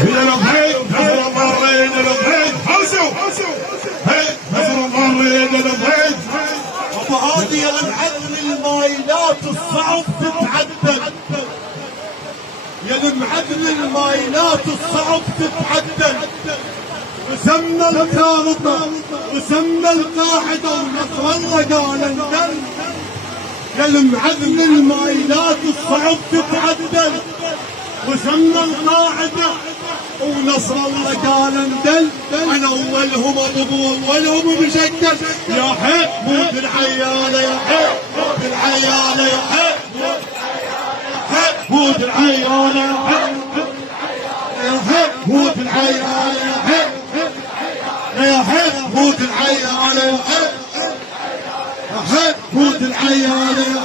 يا لبيك نصر مرينا لبيك حوسوا نصر مرينا لبيك ابو هادي يا المعلم المايلات الصعب تتعدل، يا المعلم المايلات الصعب تتعدل، وسمى الكارطة وسمى القاعدة ونصر الله قال انزل، يا المعلم المايلات الصعب تتعدل وسمى القاعدة ونصر الله قال اندل. انا اولهم ابو اولهم مشكل يا حي موت العيالة يا حي موت العيالة يا حي موت العيالة يا حي موت العيالة يا حي يا حي موت العيالة يا حي موت العيالة يا